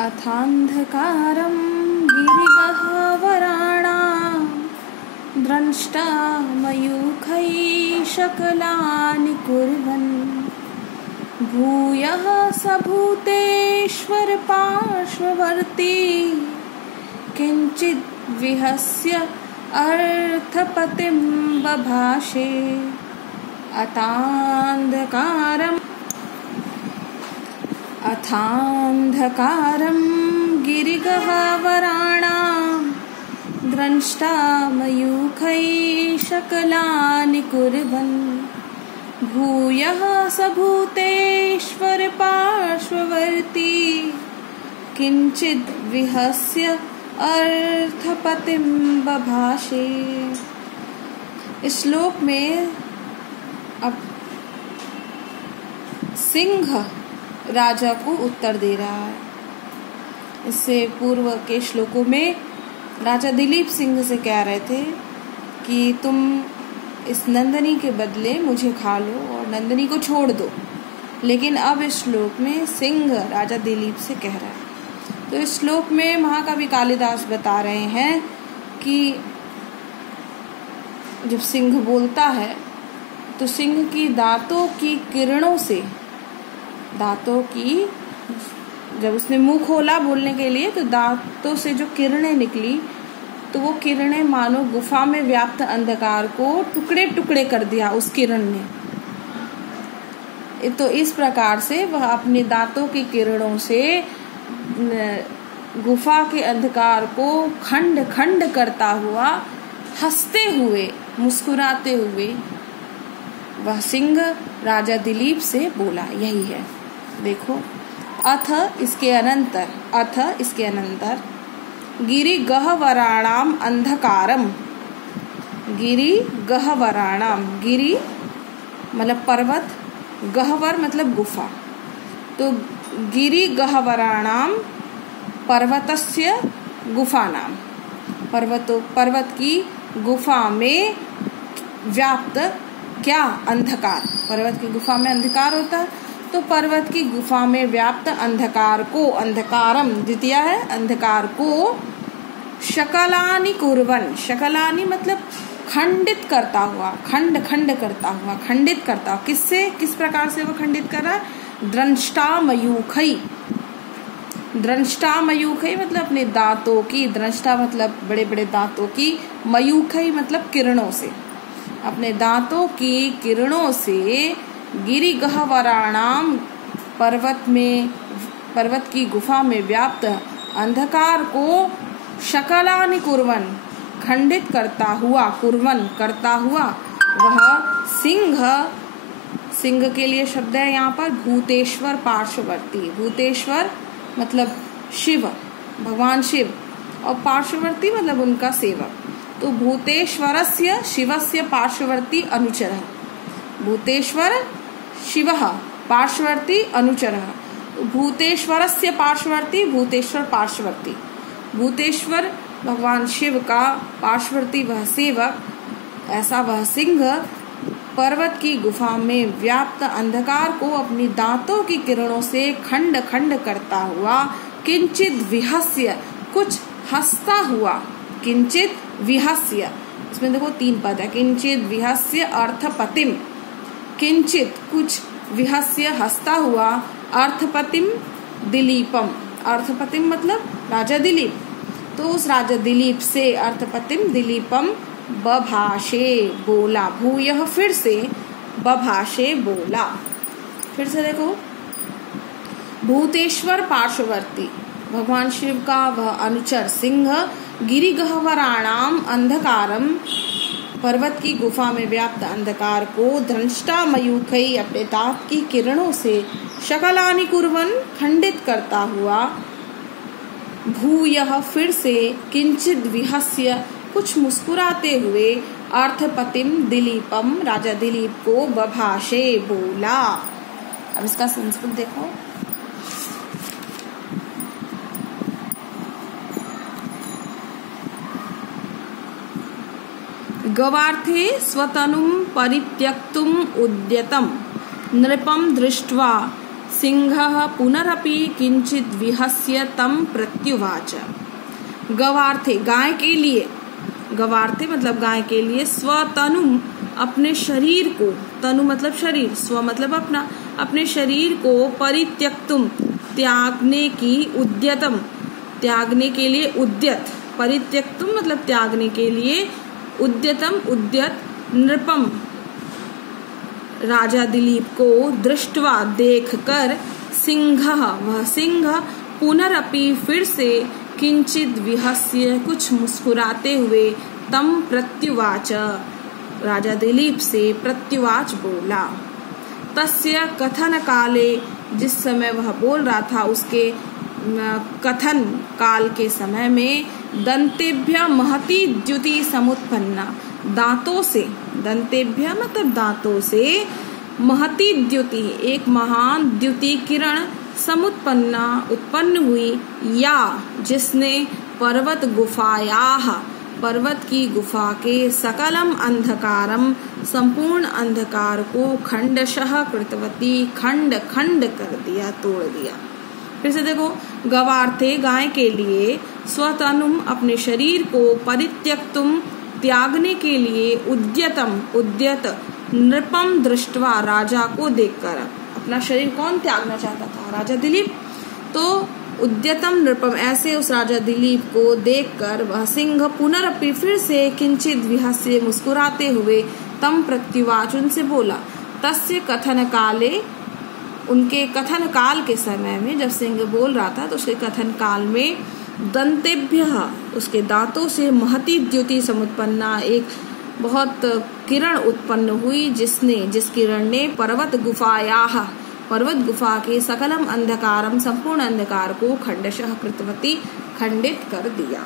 अथान्धकारं गिरिगह्वराणां द्रष्टा मयूखैः शकलानि कुर्वन् भूयः स भूतेश्वर पार्श्ववर्ती किञ्चिद् विहस्य अर्थपतिं बभाषे। अथान्धकारं गिरिगह्वराणां द्रष्टा मयूखैः शकलानि कुर्वन् भूयः स भूतेश्वर पार्श्ववर्ती किञ्चिद् विहस्य अर्थपतिं बभाषे। इस श्लोक में अब सिंह राजा को उत्तर दे रहा है। इससे पूर्व के श्लोकों में राजा दिलीप सिंह से कह रहे थे कि तुम इस नंदिनी के बदले मुझे खा लो और नंदिनी को छोड़ दो, लेकिन अब इस श्लोक में सिंह राजा दिलीप से कह रहा है। तो इस श्लोक में महाकवि कालिदास बता रहे हैं कि जब सिंह बोलता है तो सिंह की दांतों की किरणों से, जब उसने मुंह खोला बोलने के लिए तो दांतों से जो किरणें निकली तो वो किरणें मानो गुफा में व्याप्त अंधकार को टुकड़े टुकड़े कर दिया उस किरण ने। तो इस प्रकार से वह अपने दांतों की किरणों से गुफा के अंधकार को खंड खंड करता हुआ, हंसते हुए, मुस्कुराते हुए वह सिंह राजा दिलीप से बोला। यही है, देखो। अथ इसके अनंतर गिरि गह्वराणाम अंधकारम। गिरि गह्वराणाम, गिरि मतलब पर्वत, गह्वर मतलब गुफा। तो गिरि गह्वराणाम पर्वतस्य गुफानाम, पर्वत की गुफा में व्याप्त क्या? अंधकार। पर्वत की गुफा में अंधकार होता है, तो पर्वत की गुफा में व्याप्त अंधकार को, अंधकारम द्वितीय है, अंधकार को शकलानि कुर्वन्, शकलानि मतलब खंडित करता हुआ, खंड करता हुआ, खंडित करता हुआ। किससे, किस प्रकार से वो खंडित कर रहा है? द्रष्टा मयूखै मतलब अपने दांतों की, द्रष्टा मतलब बड़े बड़े दांतों की, मयूखै मतलब किरणों से, अपने दांतों की किरणों से गिरि गह्वराणाम पर्वत की गुफा में व्याप्त अंधकार को शकलानि कुर्वन् खंडित करता हुआ, कुर्वन् करता हुआ वह सिंह के लिए शब्द है यहाँ पर भूतेश्वर पार्श्ववर्ती। भूतेश्वर मतलब शिव, भगवान शिव, और पार्श्ववर्ती मतलब उनका सेवक। तो भूतेश्वरस्य शिवस्य पार्श्ववर्ती अनुचरः, भूतेश्वर शिवः पार्श्ववर्ती अनुचरः। भूतेश्वरस्य पार्श्ववर्ती, भूतेश्वर पार्श्ववर्ती, भूतेश्वर भगवान शिव का पार्श्ववर्ती वह सेवक, ऐसा वह सिंह पर्वत की गुफा में व्याप्त अंधकार को अपनी दांतों की किरणों से खंड खंड करता हुआ, किंचित विहस्य कुछ हंसता हुआ, किंचित विहस्य, इसमें देखो 3 पद है, किंचित विहस्य अर्थपतिम, किंचित कुछ, विहस्य हंसता हुआ, अर्थपतिम दिलीपम, अर्थपतिम मतलब राजा दिलीप, तो उस राजा दिलीप से अर्थपतिम दिलीपम बभाषे बोला। भूयः फिर से, बभाषे बोला। फिर से देखो, भूतेश्वर पार्श्ववर्ती भगवान शिव का वह अनुचर सिंह गिरि गह्वराणाम अंधकारम पर्वत की गुफा में व्याप्त अंधकार को द्रष्टा मयूखै अपने दांत की किरणों से शकलानि कुर्वन् खंडित करता हुआ, भूयः फिर से, किंचित विहस्य कुछ मुस्कुराते हुए, अर्थपतिम दिलीपम राजा दिलीप को बभाषे बोला। अब इसका संस्कृत देखो। गवार्थे स्वतनुं परित्यक्तुम् उद्यतं नृपं दृष्ट्वा सिंहः पुनरपि किंचित विहस्य तम प्रत्युवाच। गवार्थे गाय के लिए, गवार्थे मतलब गाय के लिए, स्वतनु अपने शरीर को, तनु मतलब शरीर, स्व मतलब अपना, अपने शरीर को परित्यक्तुम त्यागने की उद्यतम, त्यागने के लिए उद्यत, परित्यक्तुम मतलब त्यागने के लिए, उद्यतम उद्यत, नृपम राजा दिलीप को दृष्टवा देखकर, सिंहः वह सिंह, पुनरपि फिर से, किंचित विहस्य कुछ मुस्कुराते हुए, तम प्रत्युवाच राजा दिलीप से प्रत्युवाच बोला। तस्य कथन काले जिस समय वह बोल रहा था उसके कथन काल के समय में, दंतेभ्य महती द्युति समुत्पन्ना, दांतों से, दंतेभ्य मतलब दांतों से, महती द्युति एक महान द्युति किरण, समुत्पन्ना उत्पन्न हुई, या जिसने पर्वत गुफायाः पर्वत की गुफा के सकलम अंधकारम संपूर्ण अंधकार को खंडशः कृतवती खंड खंड कर दिया, तोड़ दिया। फिर से देखो, गवार्थे गाय के लिए, स्वतनुम अपने शरीर को, परित्यक्तुम त्यागने के लिए, उद्यतम उद्यत, नृपम दृष्टवा राजा को देखकर, अपना शरीर कौन त्यागना चाहता था? राजा दिलीप। तो उद्यतम नृपम ऐसे उस राजा दिलीप को देखकर वह सिंह पुनरपि फिर से, किंचित विहस्य मुस्कुराते हुए, तम प्रत्युवाच उनसे बोला। तस्य कथन काले उनके कथन काल के समय में, जब सिंह बोल रहा था तो उसके कथन काल में, दंतेभ्य उसके दांतों से, महती द्युति समुत्पन्ना एक बहुत किरण उत्पन्न हुई, जिस किरण ने पर्वत गुफायाः पर्वत गुफा के सकलम अंधकारम संपूर्ण अंधकार को खंडशः कृतवती खंडित कर दिया।